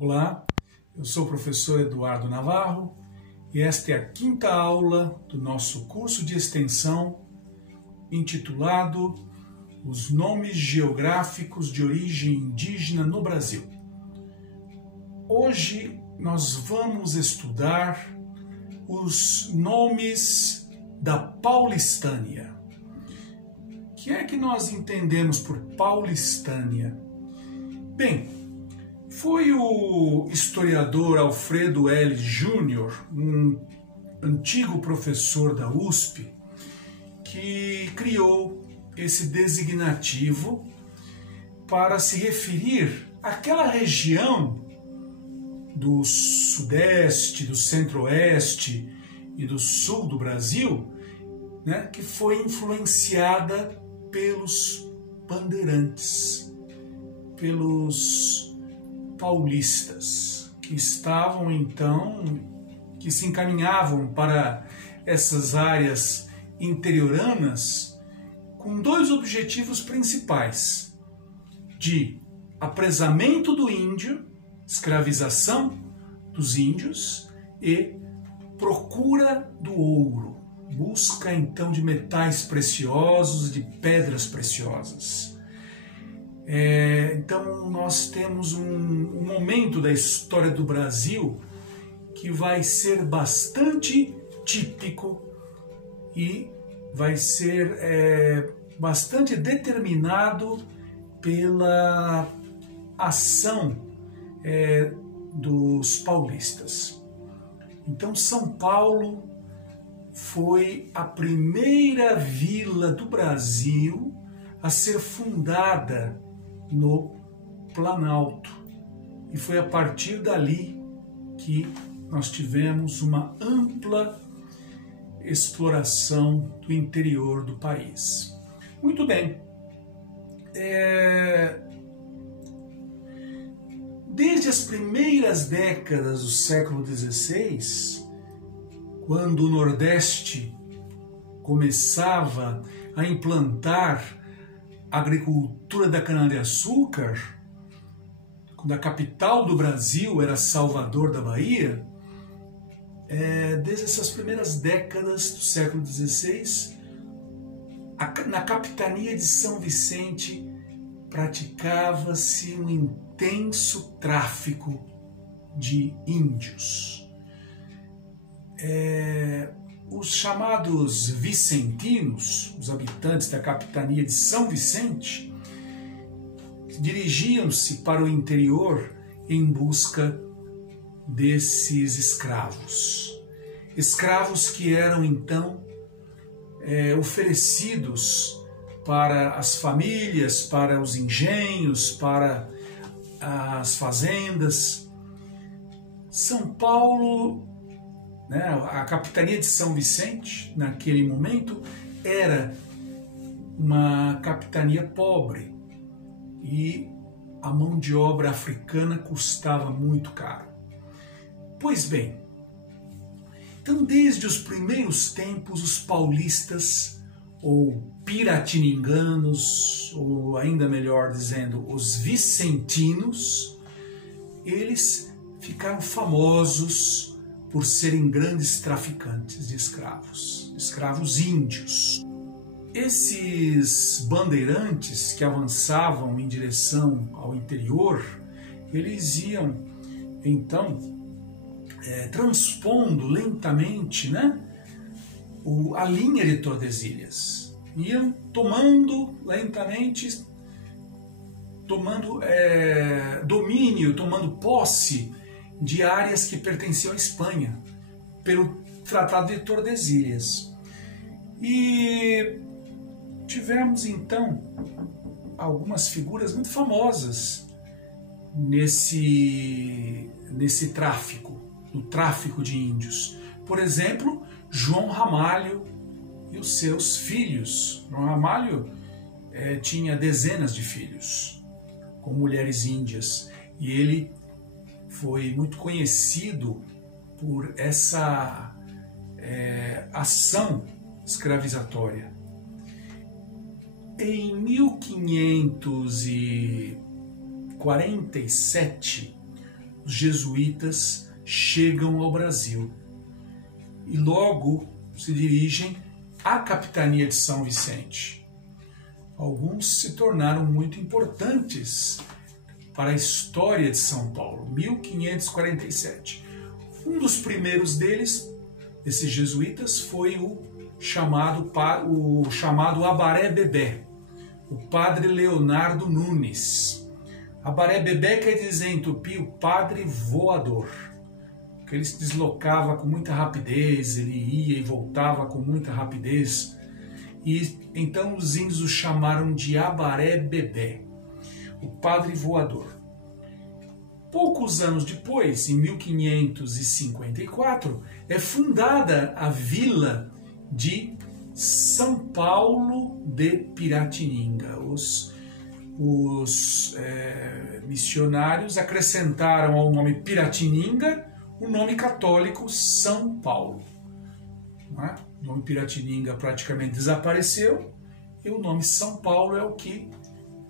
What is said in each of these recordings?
Olá, eu sou o professor Eduardo Navarro e esta é a quinta aula do nosso curso de extensão intitulado Os Nomes Geográficos de Origem Indígena no Brasil. Hoje nós vamos estudar os nomes da Paulistânia. O que é que nós entendemos por Paulistânia? Bem, foi o historiador Alfredo L. Júnior, um antigo professor da USP, que criou esse designativo para se referir àquela região do sudeste, do centro-oeste e do sul do Brasil, né, que foi influenciada pelos bandeirantes, pelos paulistas, que estavam então, que se encaminhavam para essas áreas interioranas com dois objetivos principais: de apresamento do índio, escravização dos índios e procura do ouro, busca então de metais preciosos, de pedras preciosas. Então nós temos um momento da história do Brasil que vai ser bastante típico e vai ser bastante determinado pela ação dos paulistas. Então São Paulo foi a primeira vila do Brasil a ser fundada no Planalto, e foi a partir dali que nós tivemos uma ampla exploração do interior do país. Muito bem, desde as primeiras décadas do século XVI, quando o Nordeste começava a implantar a agricultura da cana-de-açúcar, quando a capital do Brasil era Salvador da Bahia, desde essas primeiras décadas do século XVI, na capitania de São Vicente praticava-se um intenso tráfico de índios. Os chamados vicentinos, os habitantes da capitania de São Vicente, dirigiam-se para o interior em busca desses escravos. Escravos que eram então oferecidos para as famílias, para os engenhos, para as fazendas. São Paulo, a capitania de São Vicente, naquele momento, era uma capitania pobre e a mão de obra africana custava muito caro. Pois bem, então desde os primeiros tempos os paulistas, ou piratininganos, ou ainda melhor dizendo, os vicentinos, eles ficaram famosos por serem grandes traficantes de escravos índios. Esses bandeirantes que avançavam em direção ao interior, eles iam então transpondo lentamente, a linha de Tordesilhas, iam tomando lentamente, tomando domínio, tomando posse de áreas que pertenciam à Espanha, pelo Tratado de Tordesilhas. E tivemos então algumas figuras muito famosas nesse tráfico, no tráfico de índios. Por exemplo, João Ramalho e os seus filhos. João Ramalho tinha dezenas de filhos com mulheres índias, e ele foi muito conhecido por essa ação escravizatória. Em 1547, os jesuítas chegam ao Brasil e logo se dirigem à capitania de São Vicente. Alguns se tornaram muito importantes para a história de São Paulo, 1547. Um dos primeiros deles, desses jesuítas, foi o chamado Abaré Bebé, o padre Leonardo Nunes. Abaré Bebé quer dizer em tupi o padre voador, porque ele se deslocava com muita rapidez, ele ia e voltava com muita rapidez, e então os índios o chamaram de Abaré Bebé, o padre voador. Poucos anos depois, em 1554, é fundada a vila de São Paulo de Piratininga. Os missionários acrescentaram ao nome Piratininga o nome católico São Paulo. Não é? O nome Piratininga praticamente desapareceu e o nome São Paulo é o que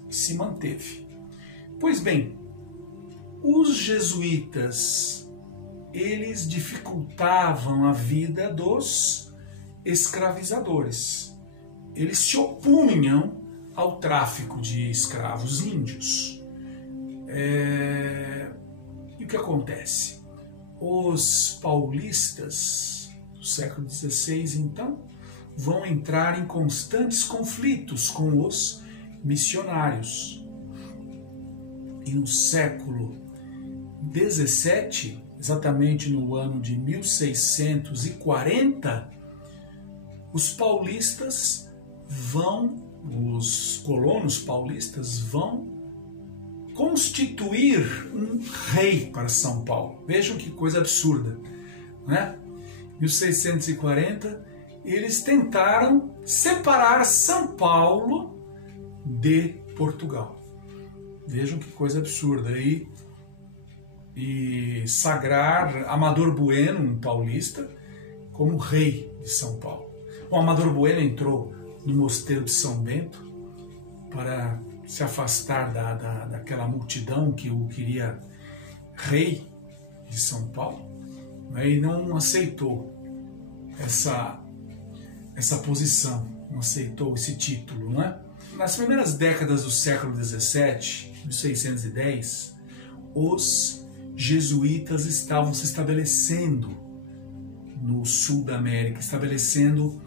se manteve. Pois bem, os jesuítas, eles dificultavam a vida dos escravizadores. Eles se opunham ao tráfico de escravos índios. E o que acontece? Os paulistas do século XVI, então, vão entrar em constantes conflitos com os missionários. E no século XVII, exatamente no ano de 1640, os colonos paulistas vão constituir um rei para São Paulo. Vejam que coisa absurda, né? Em 1640, eles tentaram separar São Paulo de Portugal. Vejam que coisa absurda. E sagrar Amador Bueno, um paulista, como rei de São Paulo. O Amador Bueno entrou no mosteiro de São Bento para se afastar daquela multidão que o queria rei de São Paulo, e não aceitou essa posição, não aceitou esse título, não é? Nas primeiras décadas do século XVII, 1610, os jesuítas estavam se estabelecendo no sul da América, estabelecendo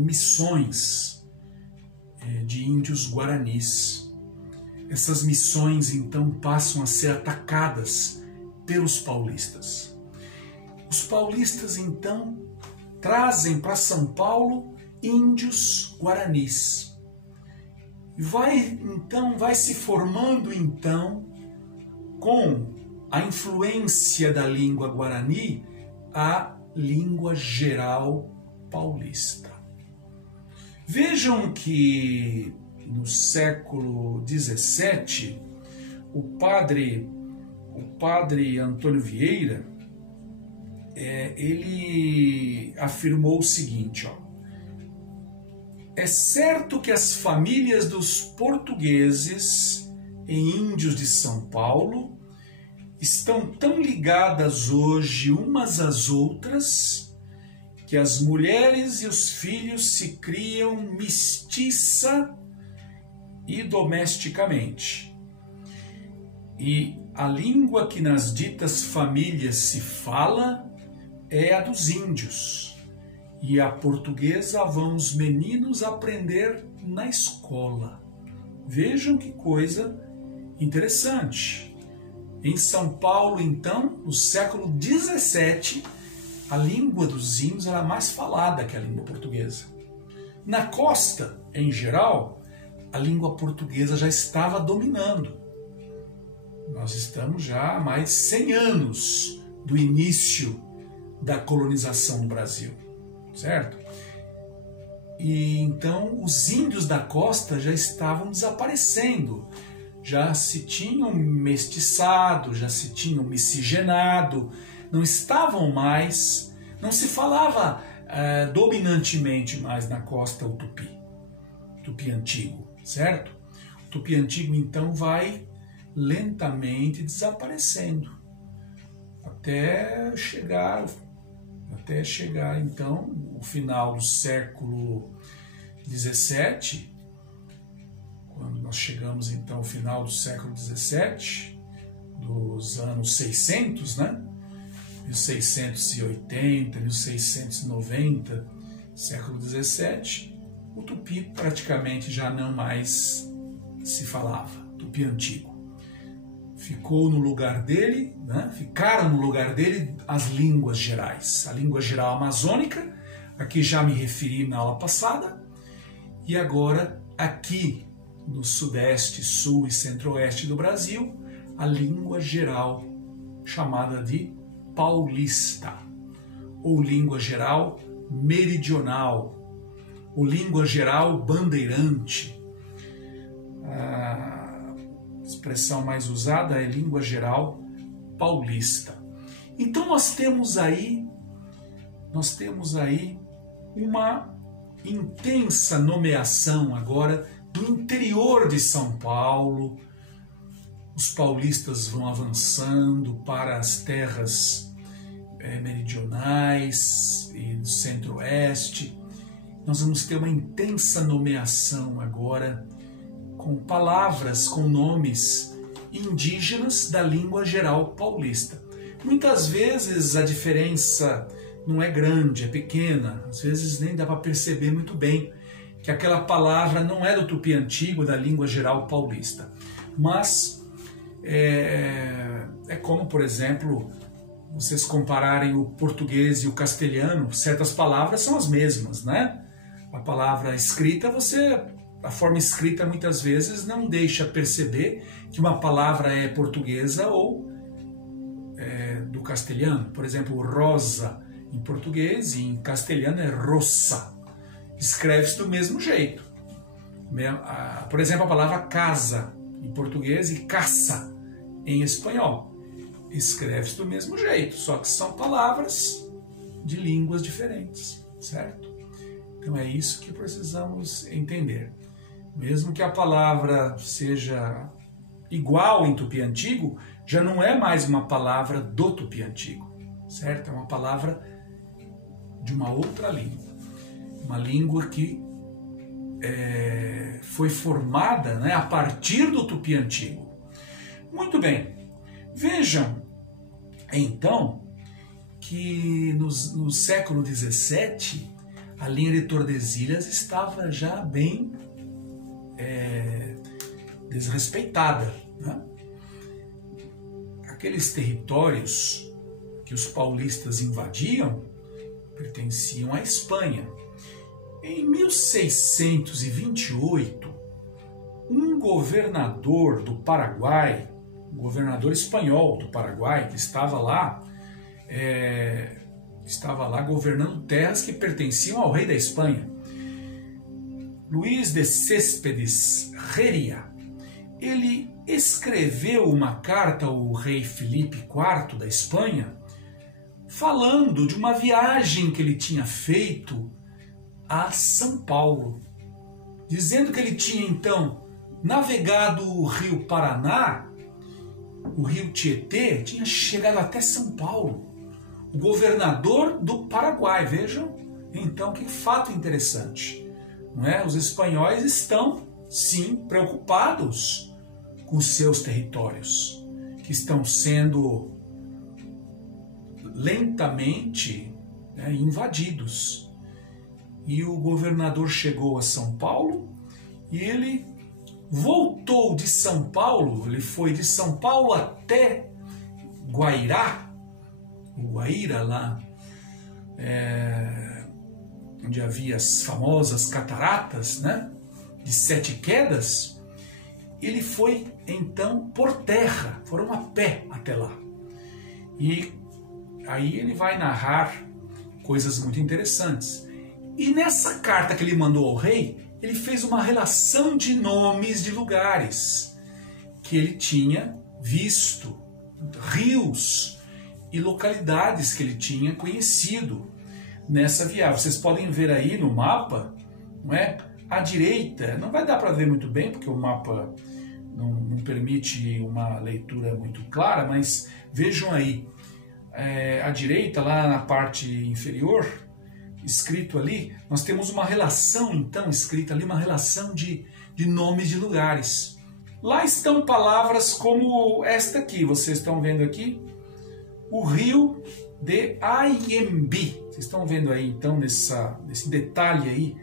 missões de índios guaranis. Essas missões então passam a ser atacadas pelos paulistas. Os paulistas então trazem para São Paulo índios guaranis. Vai se formando então, com a influência da língua guarani, a língua geral paulista. Vejam que no século XVII, o padre Antônio Vieira, ele afirmou o seguinte, é certo que as famílias dos portugueses e índios de São Paulo estão tão ligadas hoje umas às outras que as mulheres e os filhos se criam mestiça e domesticamente. E a língua que nas ditas famílias se fala é a dos índios, e a portuguesa vão os meninos aprender na escola. Vejam que coisa interessante. Em São Paulo, então, no século XVII, a língua dos índios era mais falada que a língua portuguesa. Na costa, em geral, a língua portuguesa já estava dominando. Nós estamos já há mais de 100 anos do início da colonização no Brasil, certo? E então os índios da costa já estavam desaparecendo, já se tinham mestiçado, já se tinham miscigenado, não estavam mais, não se falava dominantemente mais na costa o tupi antigo, certo? O tupi antigo então vai lentamente desaparecendo, até chegar então o final do século XVII, quando nós chegamos então ao final do século XVII, dos anos 600, né? 1680, 1690, século XVII, o tupi praticamente já não mais se falava, tupi antigo. Ficou no lugar dele, né? Ficaram no lugar dele as línguas gerais. A língua geral amazônica, a que já me referi na aula passada, e agora aqui no sudeste, sul e centro-oeste do Brasil, a língua geral chamada de paulista, ou língua geral meridional, ou língua geral bandeirante. A expressão mais usada é língua geral paulista. Então nós temos aí uma intensa nomeação agora do interior de São Paulo. Os paulistas vão avançando para as terras meridionais e do centro-oeste. Nós vamos ter uma intensa nomeação agora com palavras, com nomes indígenas da língua geral paulista. Muitas vezes a diferença não é grande, é pequena, às vezes nem dá para perceber muito bem que aquela palavra não é do tupi antigo, da língua geral paulista. Mas é como, por exemplo, vocês compararem o português e o castelhano, certas palavras são as mesmas, né? A palavra escrita, a forma escrita muitas vezes não deixa perceber que uma palavra é portuguesa ou do castelhano. Por exemplo, rosa em português e em castelhano é roça. Escreve-se do mesmo jeito. Por exemplo, a palavra casa em português e caça em espanhol. Escreve-se do mesmo jeito, só que são palavras de línguas diferentes, certo? Então é isso que precisamos entender. Mesmo que a palavra seja igual em tupi antigo, já não é mais uma palavra do tupi antigo, certo? É uma palavra de uma outra língua. Uma língua que foi formada, né, a partir do tupi antigo. Muito bem. Vejam, então, que no século XVII, a linha de Tordesilhas estava já bem desrespeitada, né? Aqueles territórios que os paulistas invadiam pertenciam à Espanha. Em 1628, um governador do Paraguai, um governador espanhol do Paraguai, que estava lá governando terras que pertenciam ao rei da Espanha, Luís de Céspedes Heredia, ele escreveu uma carta ao rei Filipe IV da Espanha, falando de uma viagem que ele tinha feito a São Paulo, dizendo que ele tinha então navegado o rio Paraná, o rio Tietê, tinha chegado até São Paulo. O governador do Paraguai, vejam então que fato interessante, não é? Os espanhóis estão sim preocupados com seus territórios, que estão sendo lentamente invadidos. E o governador chegou a São Paulo e ele voltou de São Paulo, ele foi de São Paulo até Guairá, o Guaíra lá, onde havia as famosas cataratas, né, de 7 quedas. Ele foi então por terra, foram a pé até lá. E aí ele vai narrar coisas muito interessantes. E nessa carta que ele mandou ao rei, ele fez uma relação de nomes de lugares que ele tinha visto, rios e localidades que ele tinha conhecido nessa viagem. Vocês podem ver aí no mapa, não é? À direita, não vai dar para ver muito bem porque o mapa não permite uma leitura muito clara, mas vejam aí, à direita, lá na parte inferior, escrito ali, nós temos uma relação, então, escrita ali, uma relação de nomes de lugares. Lá estão palavras como esta aqui, vocês estão vendo aqui, o rio de Anhembi. Vocês estão vendo aí, então, nesse detalhe aí,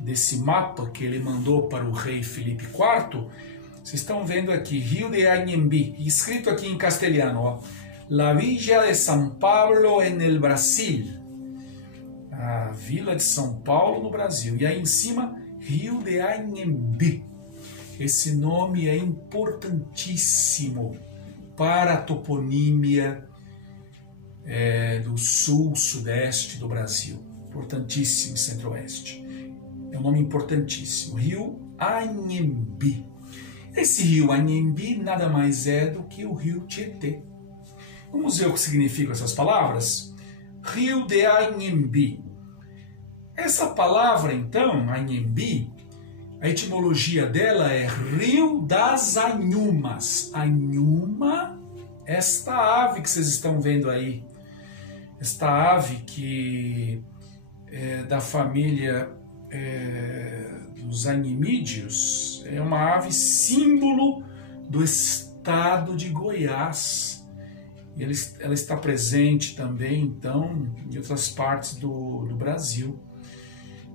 desse mapa que ele mandou para o rei Felipe IV, vocês estão vendo aqui, Rio de Anhembi, escrito aqui em castelhano, ó, La Villa de São Paulo en el Brasil, a Vila de São Paulo no Brasil, e aí em cima, Rio de Anhembi. Esse nome é importantíssimo para a toponímia do sul-sudeste do Brasil, importantíssimo e centro-oeste. É um nome importantíssimo, Rio Anhembi. Esse rio Anhembi nada mais é do que o rio Tietê. Vamos ver o que significam essas palavras? Rio de Anhembi. Essa palavra, então, Anhembi, a etimologia dela é Rio das Anhumas. Anhuma, esta ave que vocês estão vendo aí, esta ave que é da família dos animídeos, é uma ave símbolo do estado de Goiás. Ela está presente também, então, em outras partes do Brasil.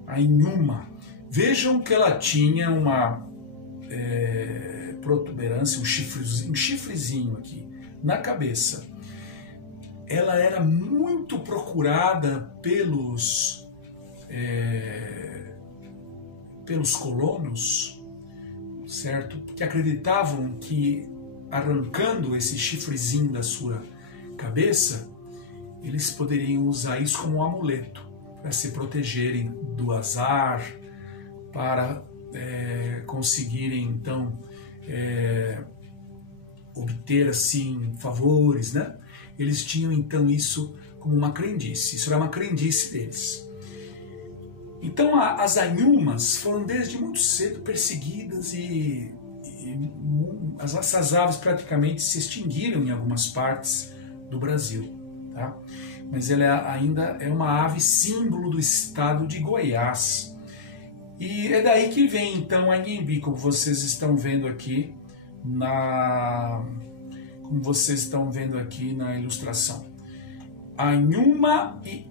A inhuma. Vejam que ela tinha uma protuberância, um chifrezinho aqui na cabeça. Ela era muito procurada pelos colonos, certo? Que acreditavam que arrancando esse chifrezinho da sua cabeça, eles poderiam usar isso como um amuleto para se protegerem do azar, para conseguirem então obter assim favores, né? Eles tinham então isso como uma crendice. Isso era uma crendice deles. Então as anhumas foram desde muito cedo perseguidas e essas aves praticamente se extinguiram em algumas partes do Brasil, tá? Mas ela ainda é uma ave símbolo do estado de Goiás. E é daí que vem então a Anhembi, como vocês estão vendo aqui na ilustração. Anhuma e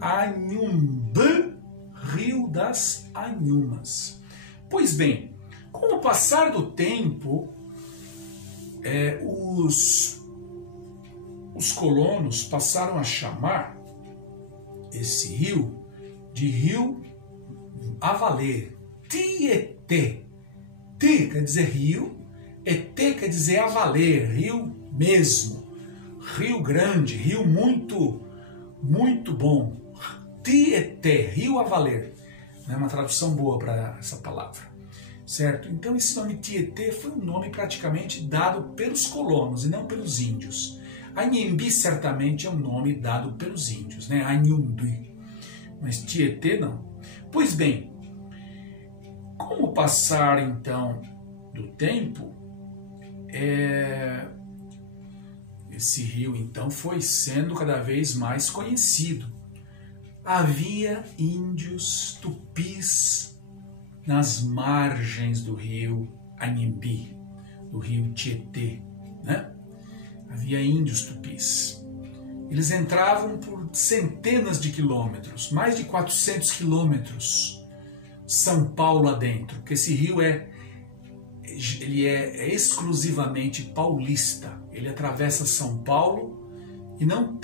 Anhumbi, Rio das Anhumas. Pois bem, com o passar do tempo, os colonos passaram a chamar esse rio de Rio a valer, Tietê. Ti quer dizer rio, Etê quer dizer a valer, rio mesmo, rio grande, rio muito, muito bom. Tietê, rio a valer, é uma tradução boa para essa palavra, certo? Então esse nome Tietê foi um nome praticamente dado pelos colonos e não pelos índios. Anhembi certamente é um nome dado pelos índios, né? Anhumbi, mas Tietê não. Pois bem, com o passar então do tempo, esse rio então foi sendo cada vez mais conhecido. Havia índios tupis nas margens do rio Anhembi, do rio Tietê, né? Havia índios tupis. Eles entravam por centenas de quilômetros, mais de 400 quilômetros, São Paulo adentro, porque esse rio ele é exclusivamente paulista. Ele atravessa São Paulo e não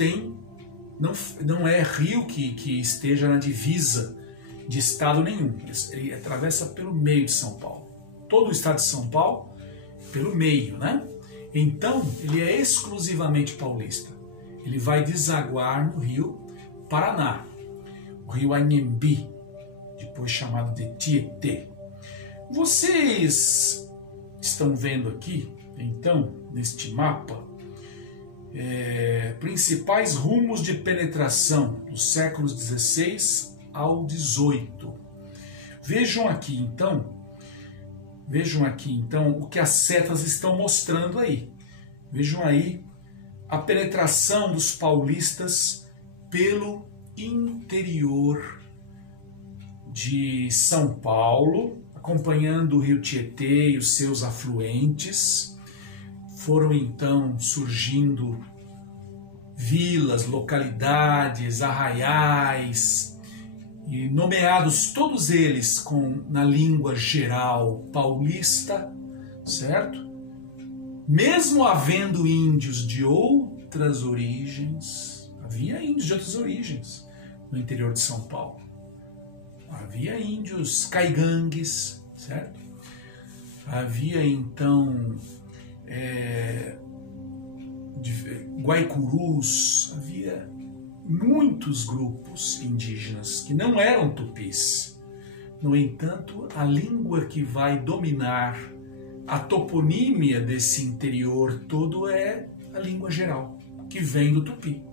é rio que esteja na divisa de estado nenhum. Ele atravessa pelo meio de São Paulo. Todo o estado de São Paulo, pelo meio, né? Então, ele é exclusivamente paulista. Ele vai desaguar no rio Paraná, o rio Anhembi, depois chamado de Tietê. Vocês estão vendo aqui, então, neste mapa, principais rumos de penetração dos séculos XVI ao XVIII. Vejam aqui, então, Vejam aqui, então, o que as setas estão mostrando aí. Vejam aí a penetração dos paulistas pelo interior de São Paulo, acompanhando o rio Tietê e os seus afluentes. Foram então surgindo vilas, localidades, arraiais, e nomeados todos eles na língua geral paulista, certo? Mesmo havendo índios de outras origens, havia índios de outras origens no interior de São Paulo. Havia índios caigangues, certo? Havia então guaicurus, havia muitos grupos indígenas que não eram tupis. No entanto, a língua que vai dominar a toponímia desse interior todo é a língua geral, que vem do tupi.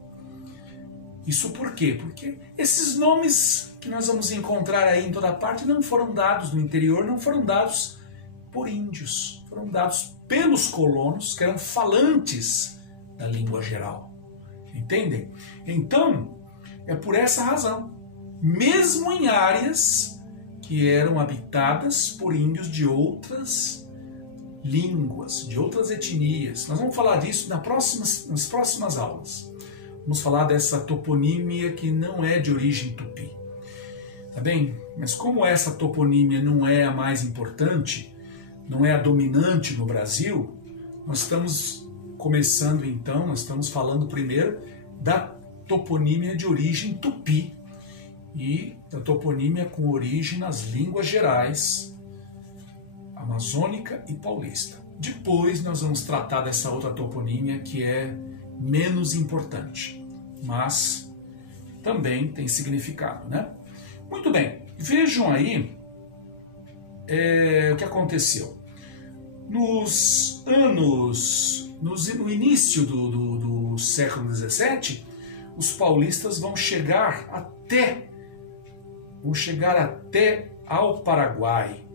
Isso por quê? Porque esses nomes que nós vamos encontrar aí em toda parte não foram dados no interior, não foram dados por índios, foram dados pelos colonos, que eram falantes da língua geral. Entendem? Então, é por essa razão, mesmo em áreas que eram habitadas por índios de outras línguas, de outras etnias. Nós vamos falar disso nas próximas aulas. Vamos falar dessa toponímia que não é de origem tupi. Tá bem? Mas como essa toponímia não é a mais importante, não é a dominante no Brasil, nós estamos começando então, nós estamos falando primeiro da toponímia de origem tupi e da toponímia com origem nas línguas gerais, amazônica e paulista. Depois nós vamos tratar dessa outra toponímia que é menos importante, mas também tem significado, né? Muito bem, vejam aí o que aconteceu. No início do século XVII, os paulistas vão chegar até ao Paraguai,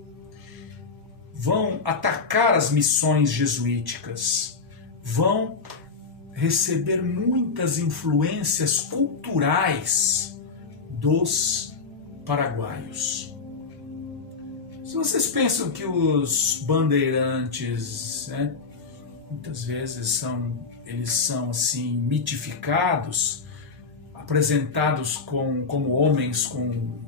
vão atacar as missões jesuíticas, vão receber muitas influências culturais dos paraguaios. Se vocês pensam que os bandeirantes, né, muitas vezes eles são assim mitificados, apresentados como homens com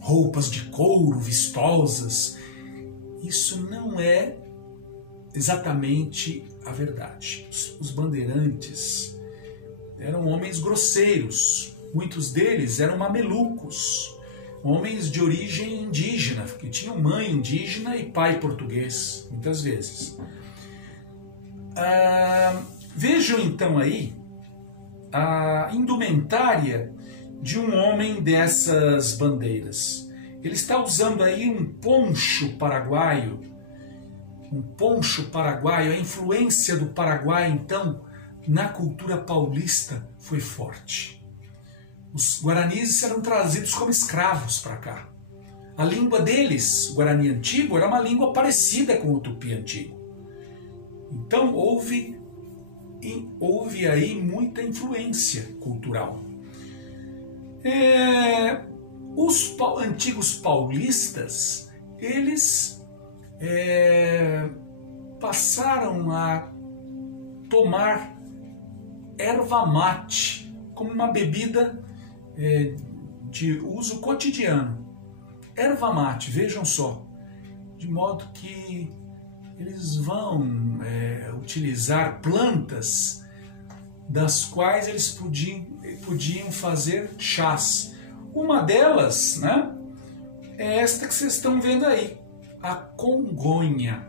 roupas de couro vistosas, isso não é exatamente a verdade. Os bandeirantes eram homens grosseiros, muitos deles eram mamelucos, homens de origem indígena, que tinham mãe indígena e pai português, muitas vezes. Vejam então aí a indumentária de um homem dessas bandeiras. Ele está usando aí um poncho paraguaio. A influência do Paraguai, então, na cultura paulista foi forte. Os guaranis eram trazidos como escravos para cá. A língua deles, o guarani antigo, era uma língua parecida com o tupi antigo. Então houve aí muita influência cultural. Os antigos paulistas, eles passaram a tomar erva mate como uma bebida de uso cotidiano. Erva mate, vejam só, de modo que eles vão utilizar plantas das quais eles podiam fazer chás. Uma delas, né, é esta que vocês estão vendo aí, a congonha.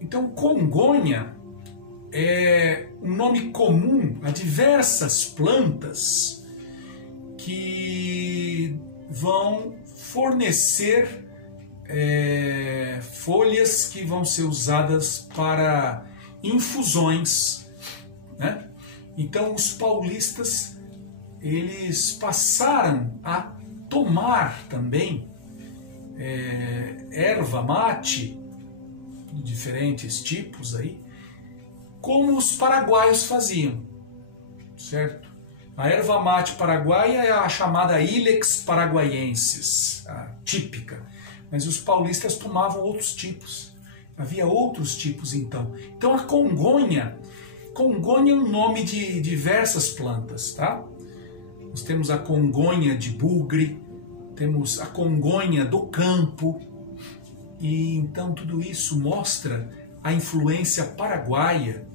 Então, congonha é um nome comum a diversas plantas que vão fornecer folhas que vão ser usadas para infusões, né? Então os paulistas, eles passaram a tomar também erva mate, de diferentes tipos aí, como os paraguaios faziam, certo? A erva mate paraguaia é a chamada Ilex paraguaiensis, a típica, mas os paulistas tomavam outros tipos. Havia outros tipos então. Então a congonha é um nome de diversas plantas, tá? Nós temos a congonha de bugre, temos a congonha do campo, e então tudo isso mostra a influência paraguaia,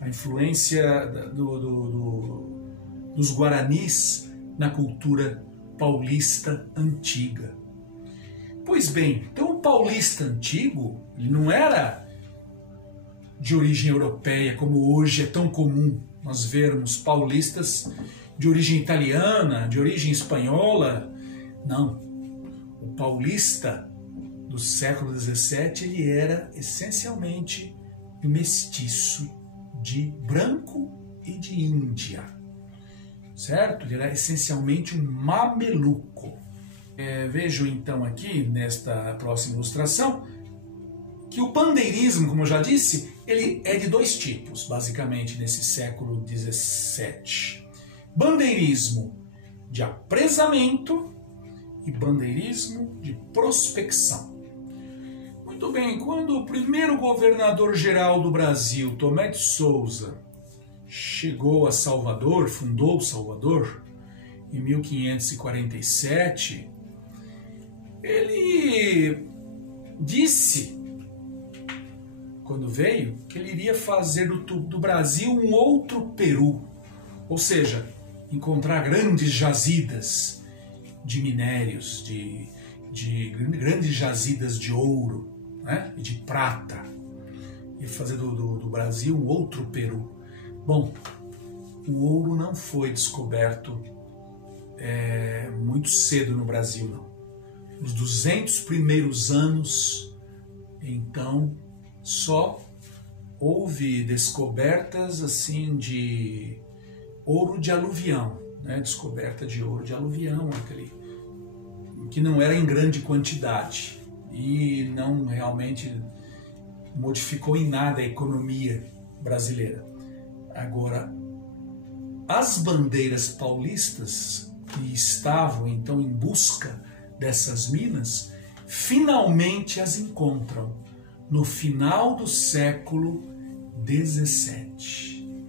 a influência dos guaranis na cultura paulista antiga. Pois bem, então o paulista antigo ele não era de origem europeia, como hoje é tão comum nós vermos paulistas de origem italiana, de origem espanhola. Não. O paulista do século XVII ele era essencialmente mestiço de branco e de índia, certo? Ele era essencialmente um mameluco. Vejo então aqui, nesta próxima ilustração, que o bandeirismo, como eu já disse, ele é de dois tipos, basicamente, nesse século XVII. Bandeirismo de apresamento e bandeirismo de prospecção. Muito bem, quando o primeiro governador-geral do Brasil, Tomé de Souza, chegou a Salvador, fundou Salvador, em 1547, ele disse, quando veio, que ele iria fazer do Brasil um outro Peru, ou seja, encontrar grandes jazidas de minérios, de grandes jazidas de ouro, né, e de prata, e fazer do Brasil um outro Peru. Bom, o ouro não foi descoberto muito cedo no Brasil, não. Nos 200 primeiros anos, então, só houve descobertas assim de ouro de aluvião, né? Descoberta de ouro de aluvião, que não era em grande quantidade e não realmente modificou em nada a economia brasileira. Agora, as bandeiras paulistas que estavam então em busca dessas minas, finalmente as encontram no final do século XVII,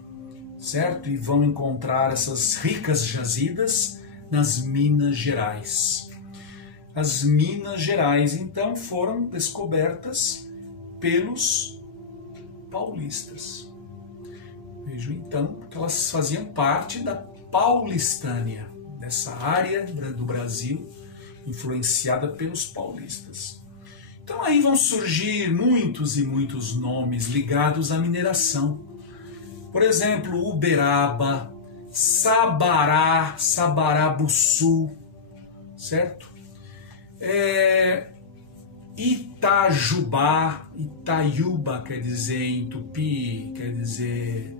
certo? E vão encontrar essas ricas jazidas nas Minas Gerais. As Minas Gerais, então, foram descobertas pelos paulistas. Vejo, então, que elas faziam parte da Paulistânia, dessa área do Brasil influenciada pelos paulistas. Então aí vão surgir muitos e muitos nomes ligados à mineração. Por exemplo, Uberaba, Sabará, Sabarabuçu, certo? Itajubá, Itaiuba quer dizer em tupi, quer dizer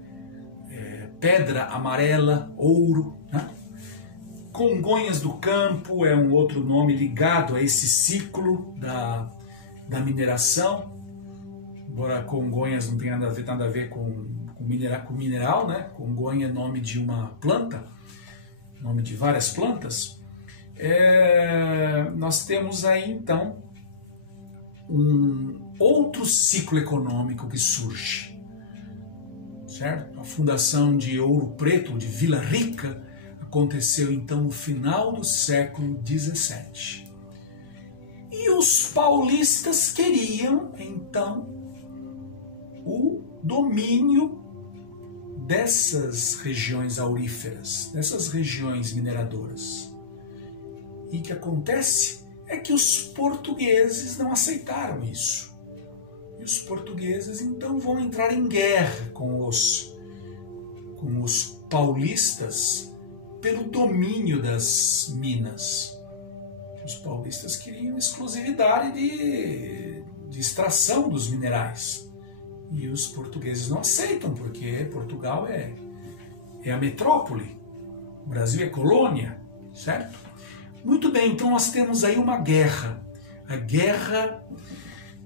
pedra amarela, ouro, né? Congonhas do Campo é um outro nome ligado a esse ciclo da mineração, embora Congonhas não tenha nada a ver com mineral, né? Congonha é nome de uma planta, nome de várias plantas. Nós temos aí então um outro ciclo econômico que surge, certo? A fundação de Ouro Preto, de Vila Rica, aconteceu então no final do século XVII. E os paulistas queriam então o domínio dessas regiões auríferas, dessas regiões mineradoras. E o que acontece é que os portugueses não aceitaram isso. E os portugueses então vão entrar em guerra com os paulistas pelo domínio das minas. Os paulistas queriam exclusividade de extração dos minerais. E os portugueses não aceitam, porque Portugal é a metrópole, o Brasil é colônia, certo? Muito bem, então nós temos aí uma guerra. a Guerra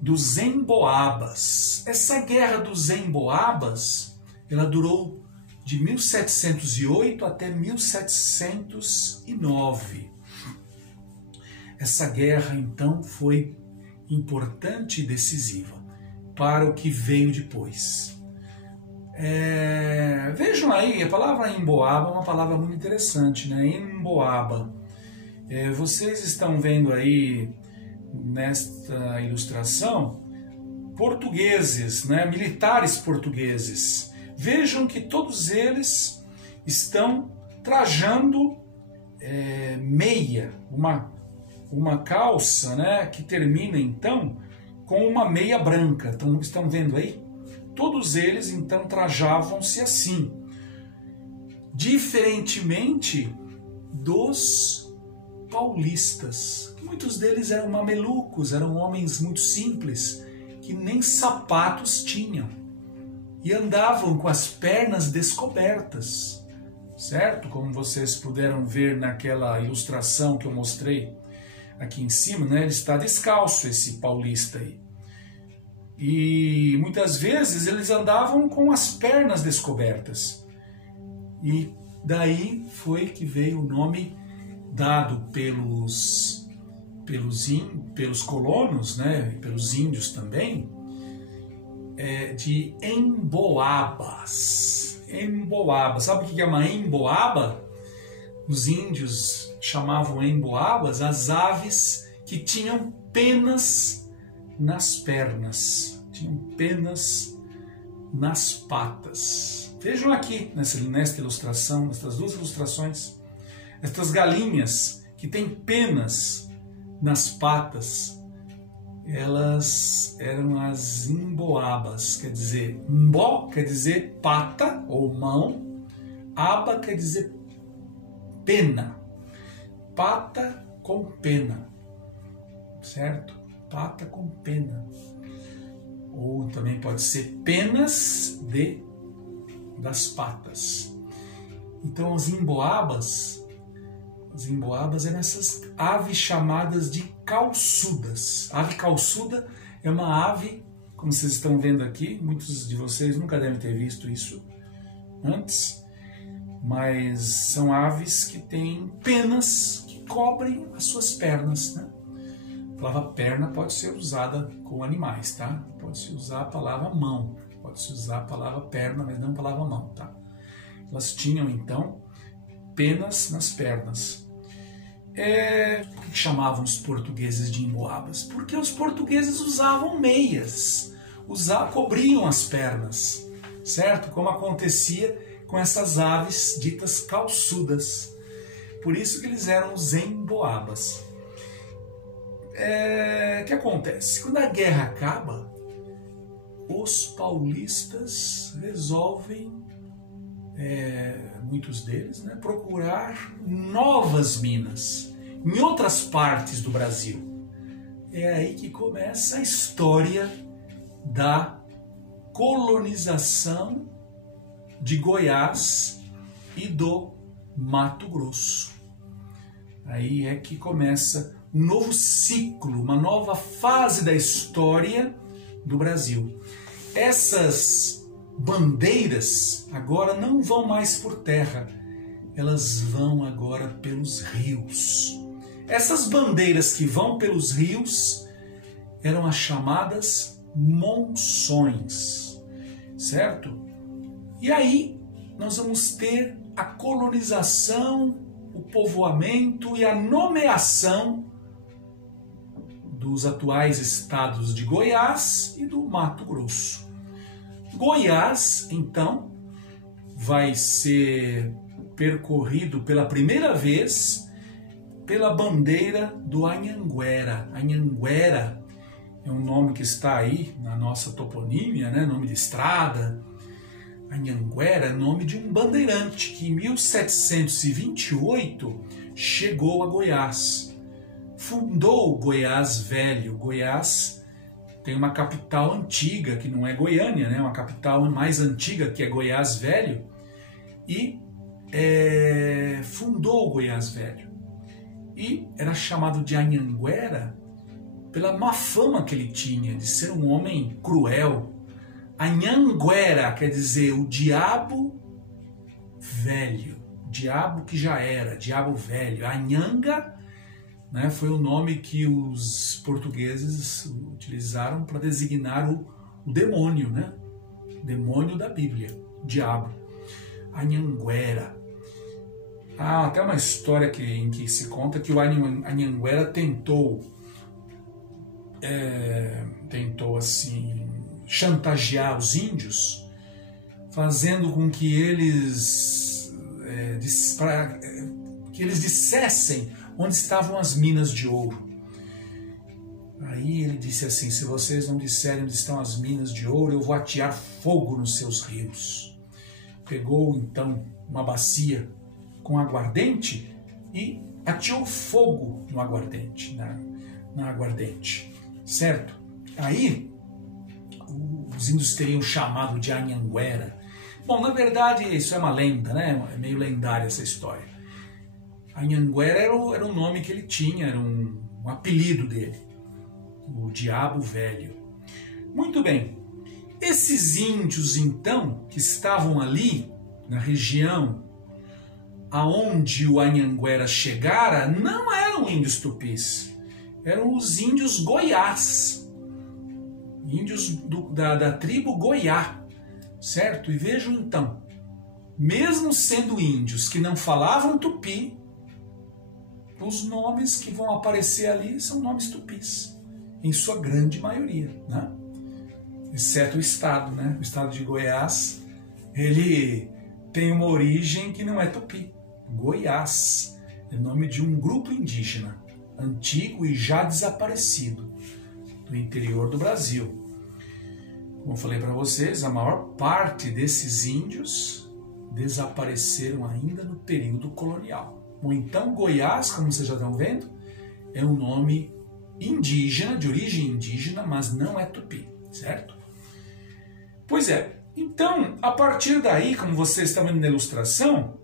dos Emboabas. Essa Guerra dos Emboabas, ela durou de 1708 até 1709. Essa guerra, então, foi importante e decisiva para o que veio depois. Vejam aí, a palavra Emboaba é uma palavra muito interessante, né? Emboaba. Vocês estão vendo aí, nesta ilustração, portugueses, né? Militares portugueses. Vejam que todos eles estão trajando meia, uma calça, né, que termina então com uma meia branca. Então, estão vendo aí? Todos eles então trajavam-se assim, diferentemente dos paulistas. Muitos deles eram mamelucos, eram homens muito simples, que nem sapatos tinham e andavam com as pernas descobertas, certo? Como vocês puderam ver naquela ilustração que eu mostrei aqui em cima, né? Ele está descalço, esse paulista aí. E muitas vezes eles andavam com as pernas descobertas. E daí foi que veio o nome dado pelos colonos, né? Pelos índios também, de emboabas. Emboaba. Sabe o que é uma emboaba? Os índios chamavam emboabas as aves que tinham penas nas pernas, tinham penas nas patas. Vejam aqui nesta ilustração, nessas duas ilustrações, estas galinhas que têm penas nas patas, elas eram as emboabas, quer dizer, mbó quer dizer pata ou mão, aba quer dizer pena, pata com pena, certo? Pata com pena. Ou também pode ser penas das patas. Então as emboabas eram essas aves chamadas de calçudas. A ave calçuda é uma ave, como vocês estão vendo aqui, muitos de vocês nunca devem ter visto isso antes, mas são aves que têm penas que cobrem as suas pernas, né? A palavra perna pode ser usada com animais, tá? Pode-se usar a palavra mão, pode-se usar a palavra perna, mas não a palavra mão, tá? Elas tinham, então, penas nas pernas. Por que chamavam os portugueses de emboabas? Porque os portugueses usavam meias, cobriam as pernas, certo? Como acontecia com essas aves ditas calçudas. Por isso que eles eram os emboabas. O que acontece? Quando a guerra acaba, os paulistas resolvem, muitos deles, né, procurar novas minas em outras partes do Brasil. É aí que começa a história da colonização de Goiás e do Mato Grosso. Aí é que começa um novo ciclo, uma nova fase da história do Brasil. Essas bandeiras agora não vão mais por terra, elas vão agora pelos rios. Essas bandeiras que vão pelos rios eram as chamadas monções, certo? E aí nós vamos ter a colonização, o povoamento e a nomeação dos atuais estados de Goiás e do Mato Grosso. Goiás, então, vai ser percorrido pela primeira vez pela bandeira do Anhanguera. Anhanguera é um nome que está aí na nossa toponímia, né? Nome de estrada. Anhanguera é nome de um bandeirante que em 1728 chegou a Goiás. Fundou Goiás Velho. Goiás tem uma capital antiga, que não é Goiânia, né? Uma capital mais antiga, que é Goiás Velho, e fundou Goiás Velho. E era chamado de Anhanguera pela má fama que ele tinha de ser um homem cruel. Anhanguera quer dizer o diabo velho, diabo que já era, diabo velho. Anhanga, né, foi o nome que os portugueses utilizaram para designar o demônio, né? Demônio da Bíblia, diabo. Anhanguera. Há até uma história em que se conta que o Anhanguera tentou assim chantagear os índios, fazendo com que eles dissessem onde estavam as minas de ouro. Aí ele disse assim: se vocês não disserem onde estão as minas de ouro, eu vou atear fogo nos seus rios. Pegou então uma bacia com aguardente e ateou fogo no aguardente, na aguardente, certo? Aí os índios teriam chamado de Anhanguera. Bom, na verdade isso é uma lenda, né? É meio lendária essa história. Anhanguera era o nome que ele tinha, era um apelido dele, o diabo velho. Muito bem, esses índios então que estavam ali na região aonde o Anhanguera chegara não eram índios tupis, eram os índios goiás, índios da tribo Goiá, certo? E vejam então, mesmo sendo índios que não falavam tupi, os nomes que vão aparecer ali são nomes tupis, em sua grande maioria, né? Exceto o estado, né? O estado de Goiás, ele tem uma origem que não é tupi. Goiás é nome de um grupo indígena antigo e já desaparecido do interior do Brasil. Como eu falei para vocês, a maior parte desses índios desapareceram ainda no período colonial. Ou então Goiás, como vocês já estão vendo, é um nome indígena, de origem indígena, mas não é tupi, certo? Pois é, então, a partir daí, como vocês estão vendo na ilustração,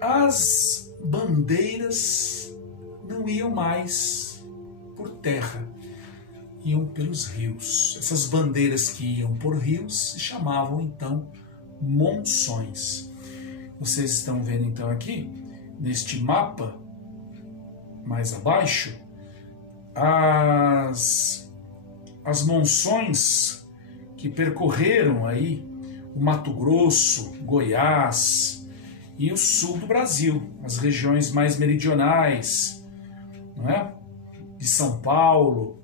as bandeiras não iam mais por terra, iam pelos rios. Essas bandeiras que iam por rios se chamavam então monções. Vocês estão vendo então aqui, neste mapa, mais abaixo, as monções que percorreram aí o Mato Grosso, Goiás e o sul do Brasil, as regiões mais meridionais, não é? De São Paulo.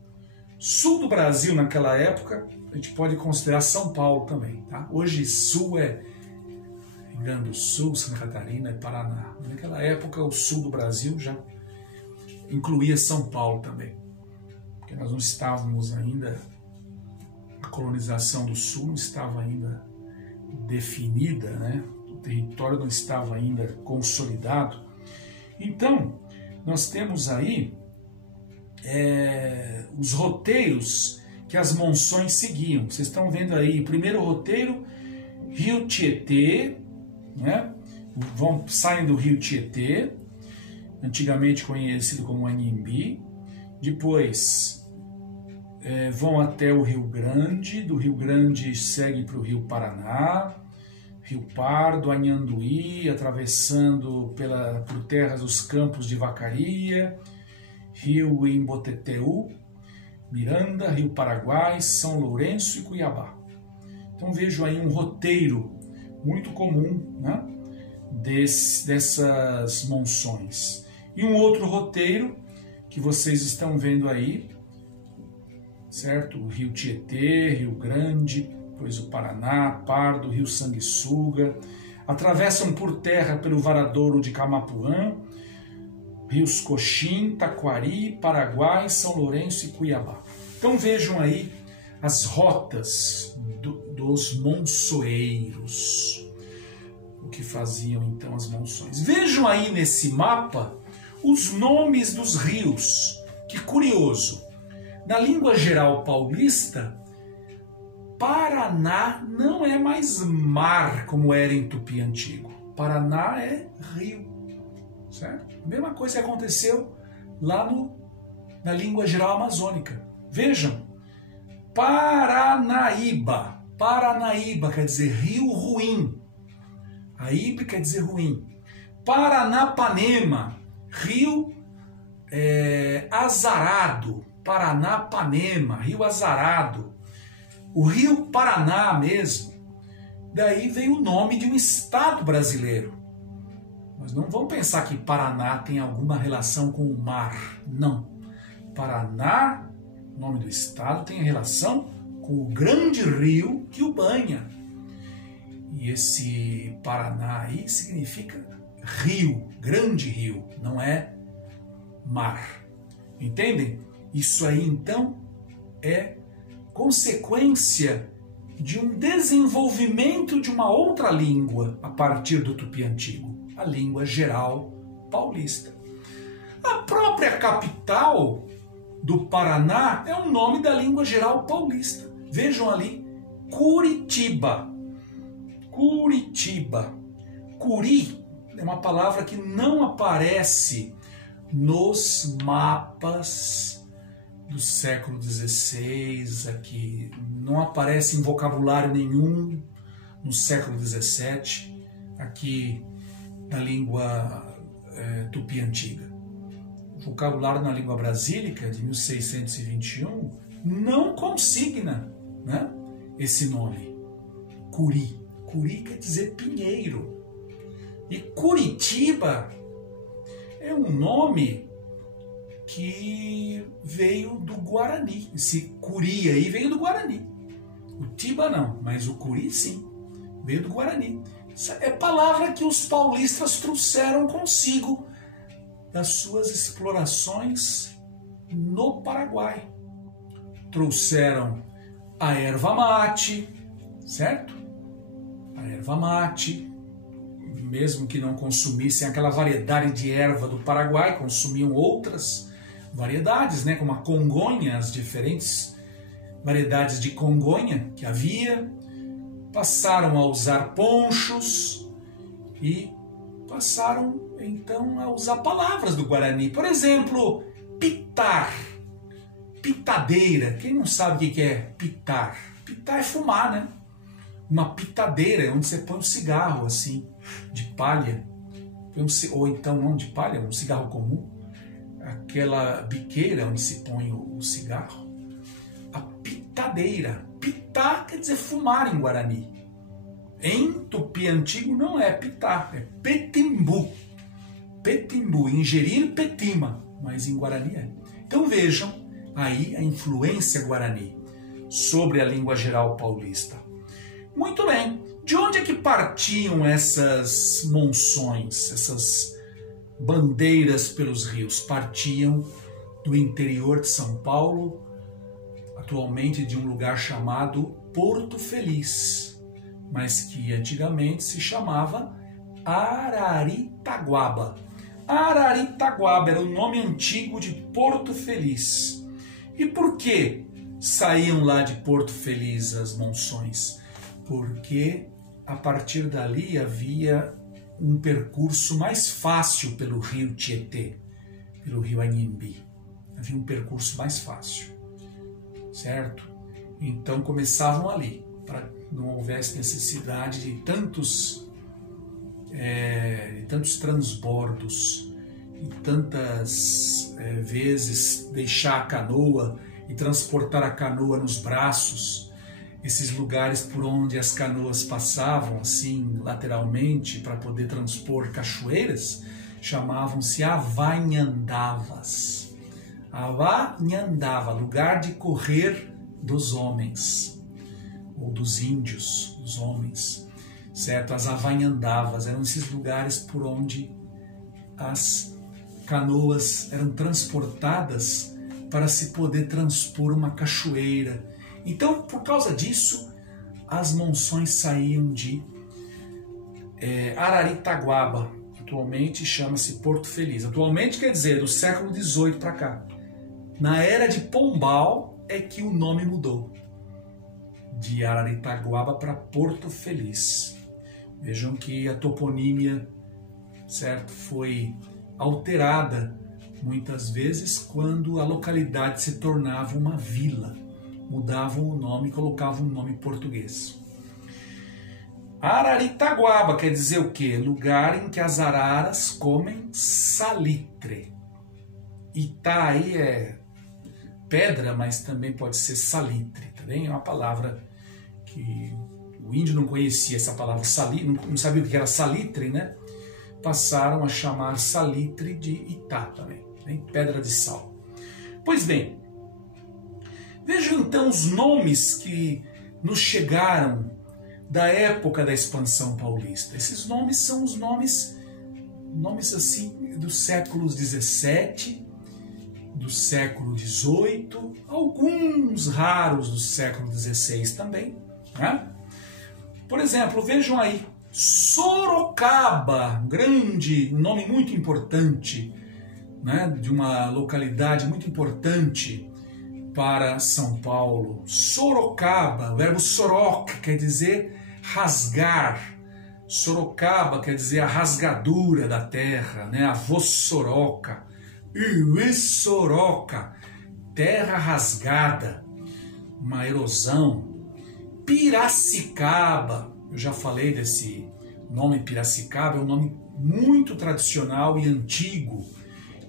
Sul do Brasil naquela época, a gente pode considerar São Paulo também, tá? Hoje sul é Rio Grande do Sul, Santa Catarina e Paraná. Naquela época o sul do Brasil já incluía São Paulo também, porque nós não estávamos ainda, a colonização do sul não estava ainda definida, né? O território não estava ainda consolidado. Então, nós temos aí os roteiros que as monções seguiam. Vocês estão vendo aí, primeiro roteiro, Rio Tietê, né? Saem do Rio Tietê, antigamente conhecido como Anhembi, depois vão até o Rio Grande, do Rio Grande segue para o Rio Paraná, Rio Pardo, Anhanduí, atravessando por terras dos Campos de Vacaria, Rio Imboteteu, Miranda, Rio Paraguai, São Lourenço e Cuiabá. Então vejo aí um roteiro muito comum, né, dessas monções. E um outro roteiro que vocês estão vendo aí, certo? O Rio Tietê, Rio Grande, depois o Paraná, Pardo, Rio Sanguessuga, atravessam por terra pelo Varadouro de Camapuã, Rios Coxim, Taquari, Paraguai, São Lourenço e Cuiabá. Então vejam aí as rotas dos monçoeiros, o que faziam então as monções. Vejam aí nesse mapa os nomes dos rios. Que curioso! Na língua geral paulista, Paraná não é mais mar como era em Tupi antigo. Paraná é rio, certo? A mesma coisa que aconteceu lá no na língua geral amazônica. Vejam, Paranaíba. Paranaíba quer dizer rio ruim. Aíba quer dizer ruim. Paranapanema, rio azarado. Paranapanema, rio azarado. O rio Paraná mesmo, daí vem o nome de um estado brasileiro. Nós não vamos pensar que Paraná tem alguma relação com o mar, não. Paraná, o nome do estado, tem relação com o grande rio que o banha. E esse Paraná aí significa rio, grande rio, não é mar. Entendem? Isso aí então é consequência de um desenvolvimento de uma outra língua a partir do Tupi Antigo, a língua geral paulista. A própria capital do Paraná é o nome da língua geral paulista. Vejam ali, Curitiba. Curitiba. Curi é uma palavra que não aparece nos mapas do século XVI, aqui não aparece em vocabulário nenhum no século XVII, aqui na língua tupi antiga. O vocabulário na língua brasílica de 1621 não consigna, né, esse nome, Curi. Curi quer dizer pinheiro. E Curitiba é um nome que veio do Guarani. Esse Curi aí veio do Guarani. O Tiba não, mas o Curi sim, veio do Guarani. Essa é palavra que os paulistas trouxeram consigo das suas explorações no Paraguai. Trouxeram a erva mate, certo? A erva mate, mesmo que não consumissem aquela variedade de erva do Paraguai, consumiam outras variedades, né, como a congonha, as diferentes variedades de congonha que havia. Passaram a usar ponchos e passaram então a usar palavras do Guarani. Por exemplo, pitar, pitadeira. Quem não sabe o que é pitar? Pitar é fumar, né? Uma pitadeira é onde você põe um cigarro assim, de palha, ou então não de palha, um cigarro comum. Aquela biqueira onde se põe o cigarro, a pitadeira. Pitar quer dizer fumar em Guarani. Em Tupi Antigo não é pitar, é petimbu. Petimbu, ingerir petima, mas em Guarani é. Então vejam aí a influência Guarani sobre a língua geral paulista. Muito bem, de onde é que partiam essas monções, essas bandeiras pelos rios? Partiam do interior de São Paulo, atualmente de um lugar chamado Porto Feliz, mas que antigamente se chamava Araritaguaba. Araritaguaba era o nome antigo de Porto Feliz. E por que saíam lá de Porto Feliz as monções? Porque a partir dali havia um percurso mais fácil pelo rio Tietê, pelo rio Anhembi. Havia um percurso mais fácil, certo? Então começavam ali, para que não houvesse necessidade de tantos transbordos e tantas vezes deixar a canoa e transportar a canoa nos braços. Esses lugares por onde as canoas passavam, assim, lateralmente, para poder transpor cachoeiras, chamavam-se avanhandavas. Avanhandava, lugar de correr dos homens, ou dos índios, dos homens, certo? As avanhandavas eram esses lugares por onde as canoas eram transportadas para se poder transpor uma cachoeira. Então, por causa disso, as monções saíam de Araritaguaba. Atualmente chama-se Porto Feliz. Atualmente quer dizer do século XVIII para cá. Na era de Pombal é que o nome mudou de Araritaguaba para Porto Feliz. Vejam que a toponímia, certo, foi alterada muitas vezes quando a localidade se tornava uma vila, mudavam o nome e colocavam um nome português. Araritaguaba quer dizer o quê? Lugar em que as araras comem salitre. Itá aí é pedra, mas também pode ser salitre, tá bem? É uma palavra que o índio não conhecia, essa palavra salitre, não sabia o que era salitre, né? Passaram a chamar salitre de Itá também, né? Pedra de sal. Pois bem, vejam então os nomes que nos chegaram da época da expansão paulista. Esses nomes são os nomes assim dos séculos 17, do século XVIII, alguns raros do século XVI também, né? Por exemplo, vejam aí, Sorocaba, um nome muito importante, né, de uma localidade muito importante para São Paulo. Sorocaba, o verbo soroc quer dizer rasgar. Sorocaba quer dizer a rasgadura da terra, né, a vossoroca. Soroca, terra rasgada, uma erosão. Piracicaba, eu já falei desse nome Piracicaba, é um nome muito tradicional e antigo,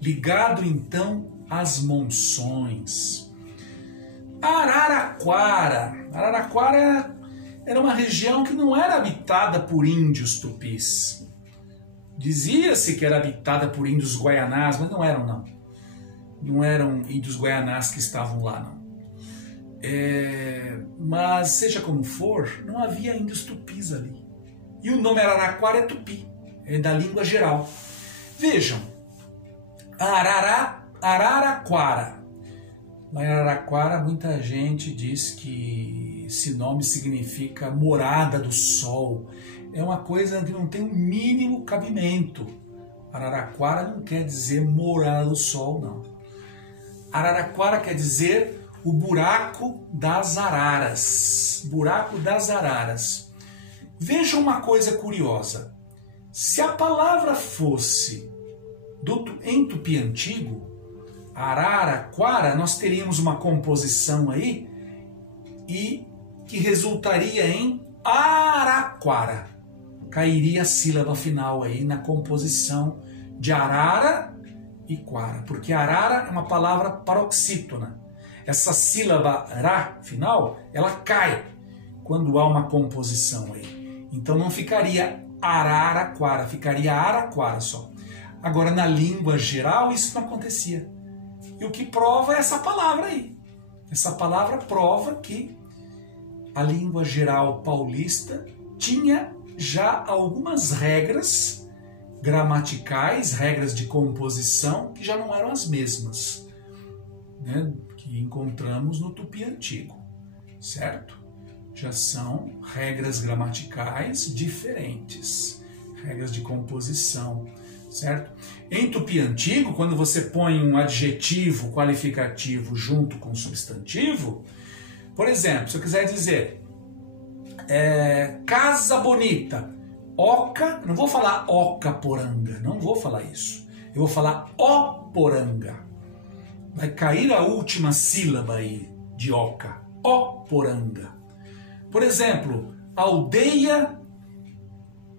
ligado então às monções. Araraquara era uma região que não era habitada por índios tupis. Dizia-se que era habitada por índios guaianás, mas não eram, não. Não eram índios guaianás que estavam lá, não. Mas, seja como for, não havia índios tupis ali. E o nome Araraquara é tupi, é da língua geral. Vejam, Araraquara. Lá em Araraquara, muita gente diz que esse nome significa morada do sol. É uma coisa que não tem o mínimo cabimento. Araraquara não quer dizer morada do sol, não. Araraquara quer dizer o buraco das araras. Buraco das araras. Vejam uma coisa curiosa. Se a palavra fosse em tupi antigo, Araraquara, nós teríamos uma composição aí e que resultaria em Araquara. Cairia a sílaba final aí na composição de arara e quara, porque arara é uma palavra paroxítona. Essa sílaba ra final, ela cai quando há uma composição aí. Então não ficaria araraquara, ficaria araquara só. Agora na língua geral isso não acontecia. E o que prova é essa palavra aí. Essa palavra prova que a língua geral paulista tinha já algumas regras gramaticais, regras de composição, que já não eram as mesmas, né, que encontramos no tupi antigo, certo? Já são regras gramaticais diferentes, regras de composição, certo? Em tupi antigo, quando você põe um adjetivo qualificativo junto com um substantivo, por exemplo, se eu quiser dizer casa bonita, oca, não vou falar ocaporanga, não vou falar isso. Eu vou falar oporanga. Vai cair a última sílaba aí de oca, oporanga. Por exemplo, aldeia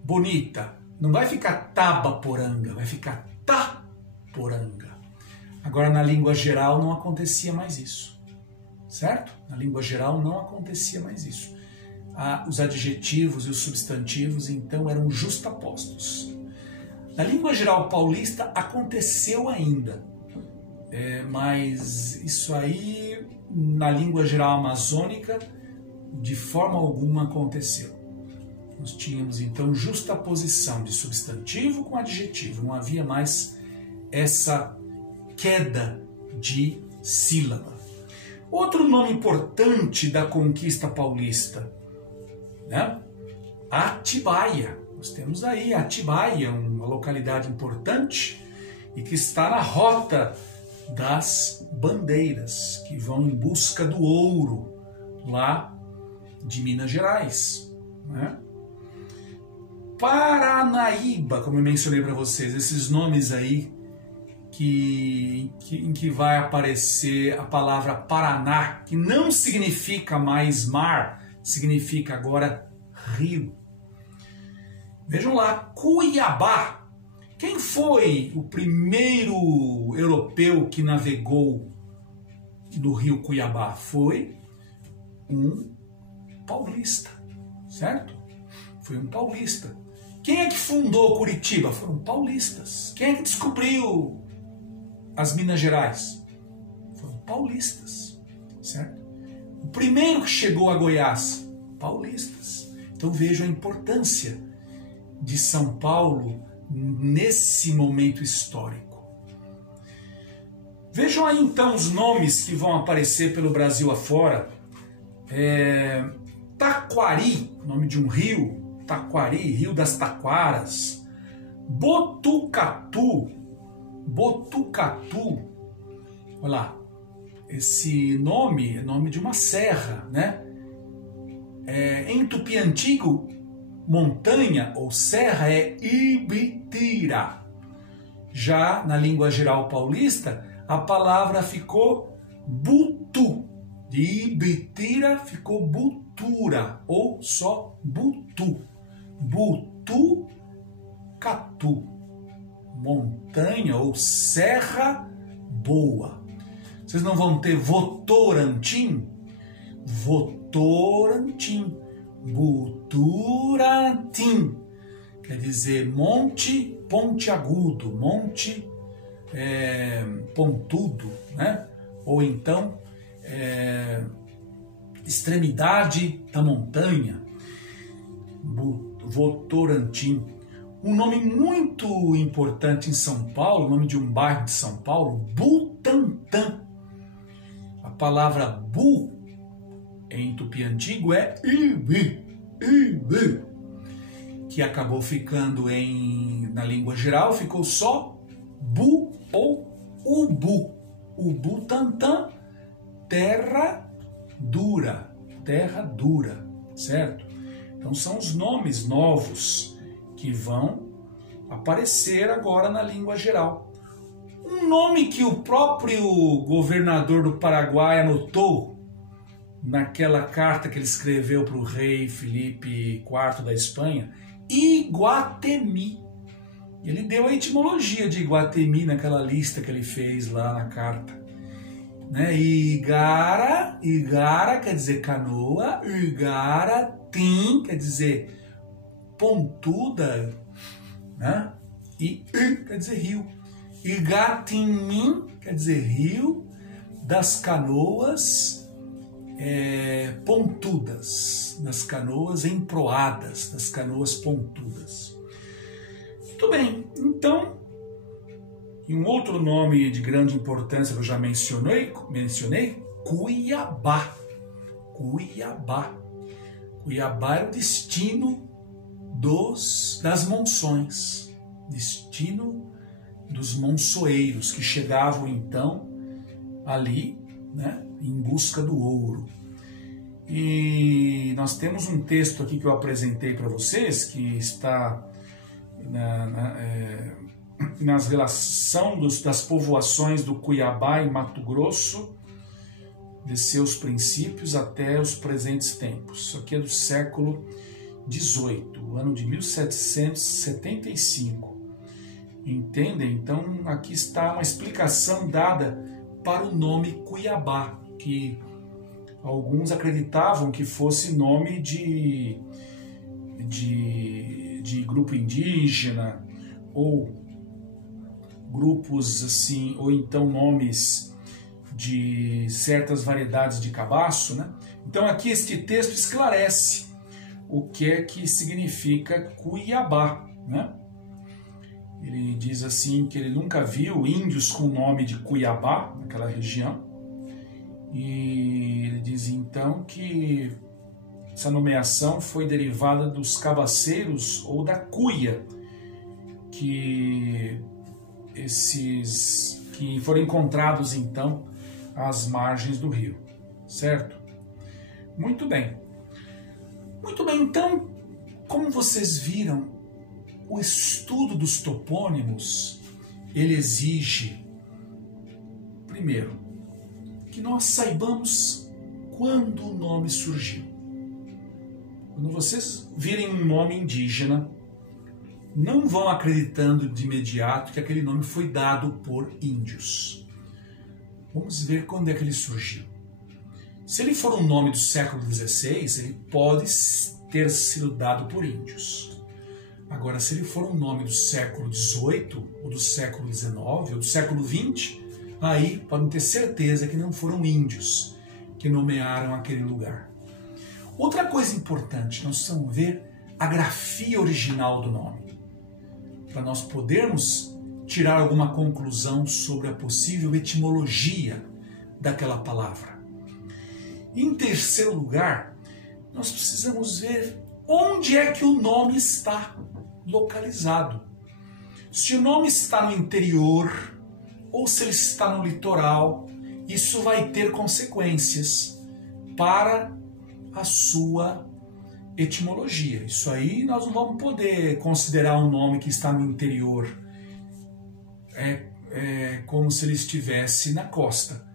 bonita, não vai ficar tabaporanga, vai ficar taporanga. Agora na língua geral não acontecia mais isso, certo? Na língua geral não acontecia mais isso. Os adjetivos e os substantivos, então, eram justapostos. Na língua geral paulista aconteceu ainda, mas isso aí, na língua geral amazônica, de forma alguma aconteceu. Nós tínhamos, então, justaposição de substantivo com adjetivo, não havia mais essa queda de sílaba. Outro nome importante da conquista paulista, né? Atibaia. Nós temos aí Atibaia, uma localidade importante e que está na rota das bandeiras que vão em busca do ouro lá de Minas Gerais, né? Paranaíba, como eu mencionei para vocês, esses nomes aí em que vai aparecer a palavra Paraná, que não significa mais mar, significa agora rio. Vejam lá, Cuiabá. Quem foi o primeiro europeu que navegou no rio Cuiabá? Foi um paulista, certo? Foi um paulista. Quem é que fundou Curitiba? Foram paulistas. Quem é que descobriu as Minas Gerais? Foram paulistas, certo? O primeiro que chegou a Goiás? Paulistas. Então vejam a importância de São Paulo nesse momento histórico. Vejam aí então os nomes que vão aparecer pelo Brasil afora. Taquari, nome de um rio, Taquari, Rio das Taquaras. Botucatu, olha lá, esse nome é nome de uma serra, né? Em tupi antigo, montanha ou serra é Ibitira. Já na língua geral paulista, a palavra ficou butu. De Ibitira ficou butura ou só butu. Butucatu. Montanha ou serra boa. Vocês não vão ter Votorantim? Votorantim. Buturantim. Quer dizer monte pontiagudo, monte pontudo, né? Ou então extremidade da montanha. Votorantim. Um nome muito importante em São Paulo, o nome de um bairro de São Paulo, Butantã. A palavra bu em tupi antigo é ibi, que acabou ficando na língua geral, ficou só bu ou ubu. O Butantã, terra dura, certo? Então são os nomes novos que vão aparecer agora na língua geral. Um nome que o próprio governador do Paraguai anotou naquela carta que ele escreveu para o rei Filipe IV da Espanha, Iguatemi. Ele deu a etimologia de Iguatemi naquela lista que ele fez lá na carta. Né? Igara quer dizer canoa, Igaratim quer dizer pontuda, né? E quer dizer rio. Igatimim quer dizer rio das canoas pontudas, das canoas emproadas, das canoas pontudas. Muito bem, então, e um outro nome de grande importância que eu já mencionei, Cuiabá. Cuiabá é o destino das monções, destino dos monçoeiros que chegavam então ali, né, em busca do ouro. E nós temos um texto aqui que eu apresentei para vocês, que está nas relação das povoações do Cuiabá e Mato Grosso, de seus princípios até os presentes tempos. Isso aqui é do século XVIII, ano de 1775. Entendem? Então aqui está uma explicação dada para o nome Cuiabá, que alguns acreditavam que fosse nome de grupo indígena, ou grupos assim, ou então nomes de certas variedades de cabaço, né? Então aqui este texto esclarece o que é que significa Cuiabá, né? Ele diz assim que ele nunca viu índios com o nome de Cuiabá naquela região, e ele diz então que essa nomeação foi derivada dos cabaceiros ou da cuia, que foram encontrados então às margens do rio, certo? Muito bem. Muito bem, então, como vocês viram, o estudo dos topônimos, ele exige Primeiro, que nós saibamos quando o nome surgiu. Quando vocês virem um nome indígena, não vão acreditando de imediato que aquele nome foi dado por índios. Vamos ver quando é que ele surgiu. Se ele for um nome do século XVI, ele pode ter sido dado por índios. Agora, se ele for um nome do século XVIII, ou do século XIX, ou do século XX, aí podem ter certeza que não foram índios que nomearam aquele lugar. Outra coisa importante, nós precisamos ver a grafia original do nome, para nós podermos tirar alguma conclusão sobre a possível etimologia daquela palavra. Em terceiro lugar, nós precisamos ver onde é que o nome está localizado. Se o nome está no interior ou se ele está no litoral, isso vai ter consequências para a sua etimologia. Isso aí nós não vamos poder considerar um nome que está no interior como se ele estivesse na costa.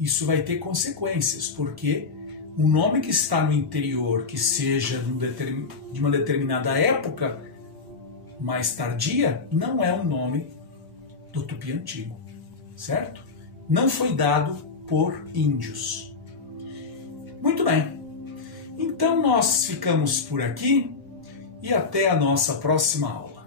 Isso vai ter consequências, porque um nome que está no interior, que seja de uma determinada época mais tardia, não é um nome do Tupi antigo, certo? Não foi dado por índios. Muito bem. Então nós ficamos por aqui e até a nossa próxima aula.